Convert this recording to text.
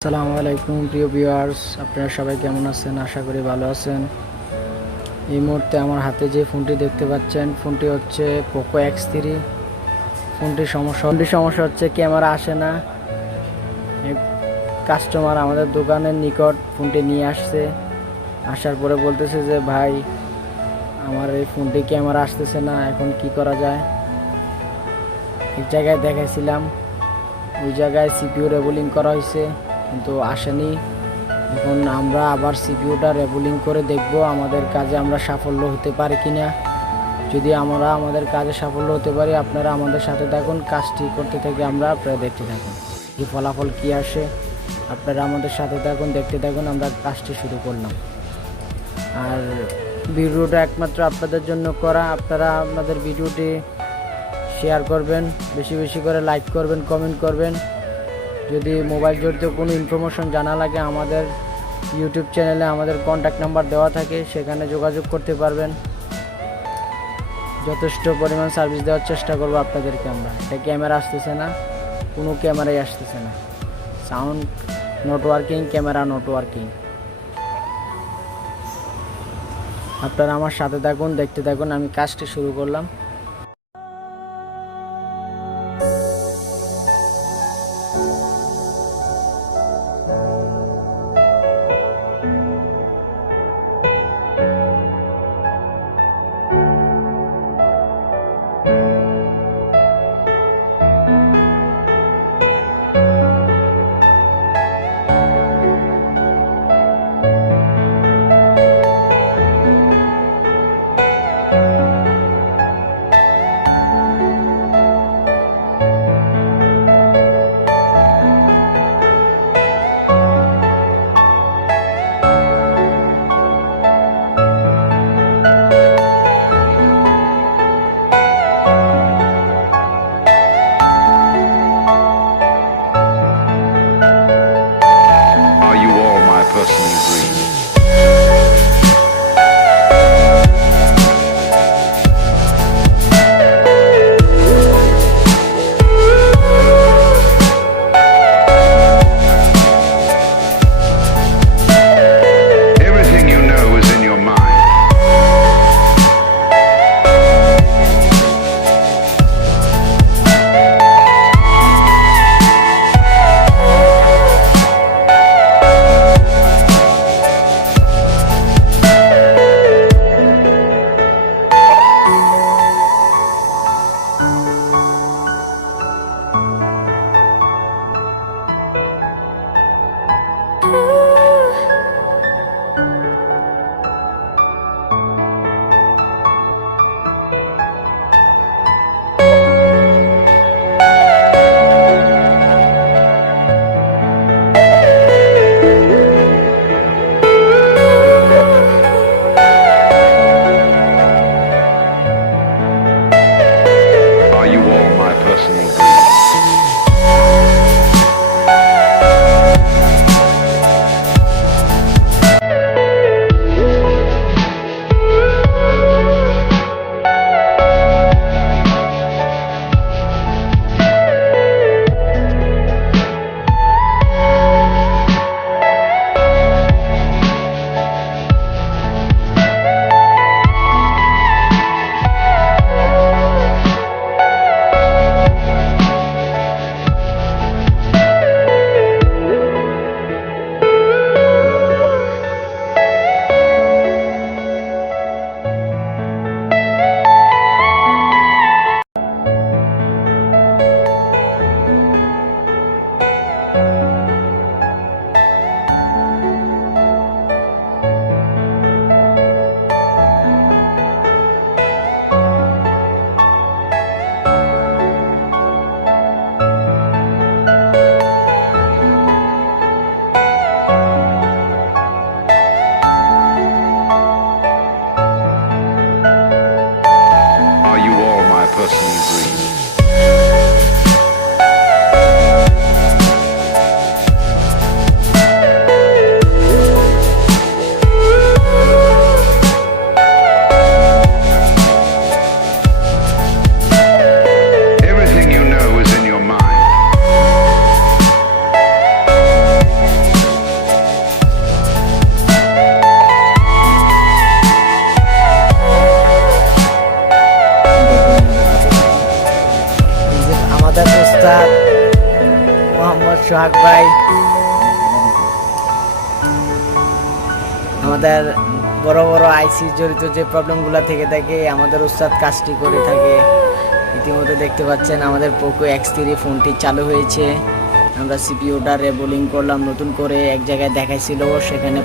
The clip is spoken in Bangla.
আসসালামু আলাইকুম প্রিয় ভিউয়ার্স, আপনারা সবাই কেমন আছেন? আশা করি ভালো আছেন। এই মুহূর্তে আমার হাতে যে ফোনটি দেখতে পাচ্ছেন, ফোনটি হচ্ছে পোকো X3। ফোনটির সমস্যা হচ্ছে ক্যামেরা আসে না। এক কাস্টমার আমাদের দোকানের নিকট ফোনটি নিয়ে আসছে, আসার পরে বলতেছে যে ভাই, আমার এই ফোনটি ক্যামেরা আসতেছে না, এখন কি করা যায়? এক জায়গায় দেখাইছিলাম, ওই জায়গায় সিপিইউ রেবুলিং করা হয়েছে কিন্তু আসেনি। এখন আমরা আবার সিপিইউটা রেবুলিং করে দেখব আমাদের কাজে আমরা সাফল্য হতে পারি কিনা। যদি আমরা আমাদের কাজে সাফল্য হতে পারি, আপনারা আমাদের সাথে থাকুন, কাজটি করতে থেকে আপনারা দেখতে থাকুন কি ফলাফল কি আসে। আপনারা আমাদের সাথে থাকুন, দেখতে থাকুন, আমরা কাজটি শুরু করলাম। আর ভিডিওটা একমাত্র আপনাদের জন্য করা। আপনারা আপনাদের ভিডিওটি শেয়ার করবেন, বেশি বেশি করে লাইক করবেন, কমেন্ট করবেন। যদি মোবাইল জড়িত কোনো ইনফরমেশন জানা লাগে, আমাদের ইউটিউব চ্যানেলে আমাদের কন্ট্যাক্ট নাম্বার দেওয়া থাকে, সেখানে যোগাযোগ করতে পারবেন। যথেষ্ট পরিমাণ সার্ভিস দেওয়ার চেষ্টা করবো আপনাদেরকে আমরা। এটা ক্যামেরা আসতেছে না, কোনো ক্যামেরাই আসতেছে না, sound not working, camera not working. আপনারা আমার সাথে থাকুন, দেখতে থাকুন, আমি কাজটি শুরু করলাম। Are you all my personal dreams? Everything you know is in your mind. আমাদের উস্তাদ মোহাম্মদ সোহাগ ভাই, আমাদের বড় বড় আইসি জড়িত যে প্রবলেমগুলো থেকে থাকে আমাদের উস্তাদ কাজটি করে থাকে। ইতিমধ্যে দেখতে পাচ্ছেন আমাদের পোকো X3 ফোনটি চালু হয়েছে। আমরা সিপিইউটা রেবোলিং করলাম নতুন করে, এক জায়গায় দেখাইছিল সেখানে